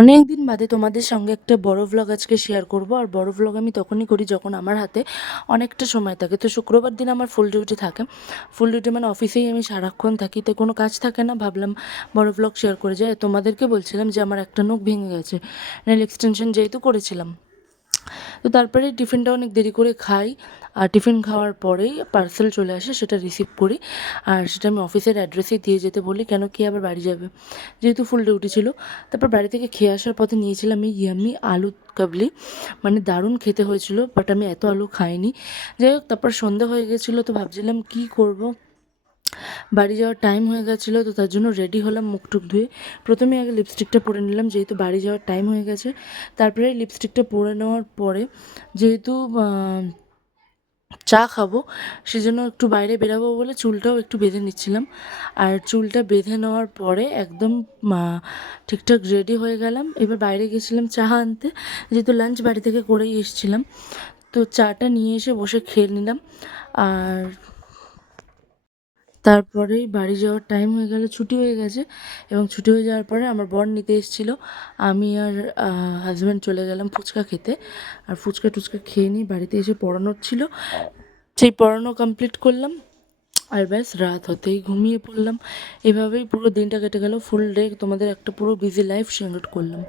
অনেক দিন বাদে তোমাদের সঙ্গে একটা বড় ভ্লগ আজকে শেয়ার করব। আর বড় ভ্লগ আমি তখনই করি যখন আমার হাতে অনেকটা সময় থাকে। তো শুক্রবার দিন আমার ফুল ডিউটি থাকে। ফুল ডিউটি মানে অফিসেই আমি সারাক্ষণ থাকি, তো কোনো কাজ থাকে না। ভাবলাম বড় ভ্লগ শেয়ার করে যাই। তোমাদেরকে বলছিলাম যে আমার একটা নখ ভেঙে গেছে, নেল এক্সটেনশন যেহেতু করেছিলাম। তো তারপরে টিফিনটা অনেক দেরি করে খাই। আর টিফিন খাওয়ার পরেই পার্সেল চলে আসে, সেটা রিসিভ করি। আর সেটা আমি অফিসের অ্যাড্রেসে দিয়ে যেতে বলি, কেন কি আবার বাড়ি যাবে, যেহেতু ফুল ডিউটি ছিল। তারপর বাড়ি থেকে খেয়ে আসার পথে নিয়েছিলাম এই ইয়াম্মি আলু কাবলি, মানে দারুণ খেতে হয়েছিল, বাট আমি এত আলু খাইনি। যাই হোক, তারপর সন্ধে হয়ে গেছিলো, তো ভাবছিলাম কি করব। বাড়ি যাওয়ার টাইম হয়ে গেছিলো, তো তার জন্য রেডি হলাম মুখ টুক ধুয়ে। প্রথমে আগে লিপস্টিকটা পরে নিলাম, যেহেতু বাড়ি যাওয়ার টাইম হয়ে গেছে। তারপরে লিপস্টিকটা পরে নেওয়ার পরে, যেহেতু চা খাবো, সেজন্য একটু বাইরে বেরাবো বলে চুলটাও একটু বেঁধে নিচ্ছিলাম। আর চুলটা বেঁধে নেওয়ার পরে একদম ঠিকঠাক রেডি হয়ে গেলাম। এবার বাইরে গেছিলাম চা আনতে, যেহেতু লাঞ্চ বাড়ি থেকে করেই এসেছিলাম। তো চাটা নিয়ে এসে বসে খেয়ে নিলাম। আর তারপরেই বাড়ি যাওয়ার টাইম হয়ে গেল, ছুটি হয়ে গেছে। এবং ছুটি হয়ে যাওয়ার পরে আমার বর নিতে এসেছিলো। আমি আর হাজব্যান্ড চলে গেলাম ফুচকা খেতে। আর ফুচকা টুচকা খেয়ে নিয়ে বাড়িতে এসে পড়ানোর ছিল, সেই পড়ানো কমপ্লিট করলাম। আর ব্যাস রাত হতেই ঘুমিয়ে পড়লাম। এভাবেই পুরো দিনটা কেটে গেল। ফুল ডে তোমাদের একটা পুরো বিজি লাইফ শেয়ার করলাম।